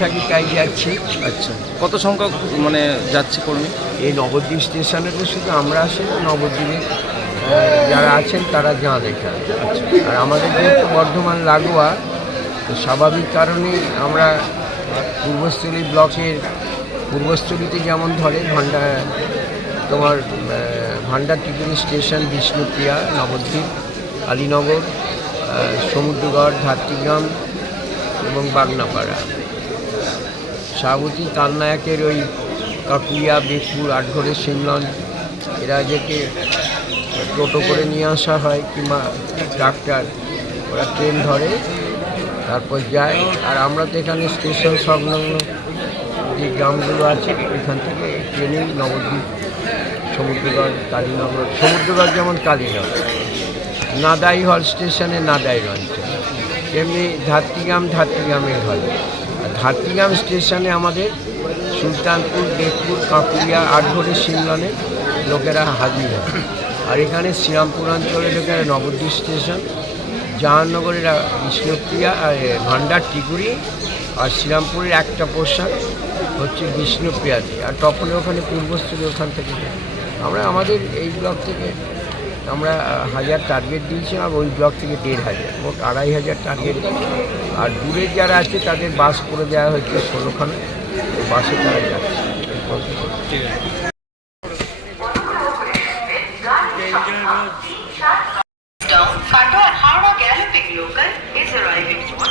থাকি তাই যাচ্ছি। আচ্ছা। কত সংখ্যক মানে যাচ্ছে কর্মী? এই নবদ্বীপ স্টেশনে তো শুধু আমরা আসি না, নবদ্বীপে যারা আছেন তারা যান এখানে আর আমাদের যেহেতু বর্ধমান লাগোয়া তো স্বাভাবিক কারণেই আমরা পূর্বস্থলী ব্লকের পূর্বস্থলীতে যেমন ধরে ভান্ডা তোমার ভান্ডার টিকুরি স্টেশন বিষ্ণুপ্রিয়া নবদ্বীপ আলীনগর সমুদ্রগড় ধাত্রীগ্রাম এবং বাগনাপাড়া। শাহবতী তালনায়কের ওই কাকুইয়া বেগপুর আটঘরে সিমলন, এরা যেকে টোটো করে নিয়ে আসা হয় কিংবা ডাক্তার ওরা ট্রেন ধরে, তারপর যায়। আর আমরা তো এখানে স্টেশন সংলগ্ন যে গ্রামগুলো আছে, এখান থেকে ট্রেনেই নবদ্বীপ, সমুদ্রগড়, কালীনগর, সমুদ্রগড় যেমন কালীনগর নাদাই হল স্টেশনে নাদাই অঞ্চল তেমনি ধাত্রীগ্রাম, ধাত্রীগ্রামের হল আর স্টেশনে আমাদের সুলতানপুর দেবপুর কাকুরিয়া আটঘরে সিমলনে লোকেরা হাজির হয়। আর এখানে শ্রীরামপুর অঞ্চলের লোকেরা নবদ্বীপ স্টেশন জাহাননগরের আহ, বিষ্ণুপ্রিয়া ভান্ডার টিকুরি আর শ্রীরামপুরের একটা পোশাক হচ্ছে বিষ্ণুপ্রিয়াতে আর তপনে ওখানে পূর্বস্থলী ওখান থেকে আমরা আমাদের এই ব্লক থেকে আমরা হাজার টার্গেট দিয়েছিলাম আর ওই ব্লক থেকে দেড় হাজার মোট আড়াই হাজার টার্গেট আর দূরের যারা আছে তাদের বাস করে দেওয়া হয়েছে ষোলোখানা ওই বাসে তারা যাচ্ছে এই পর্যন্ত। Down, Katwa Howrah Galloping Local is arriving on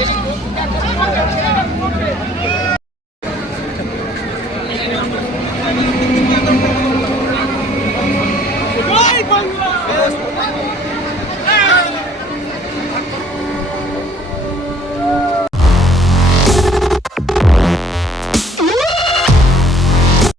Ele é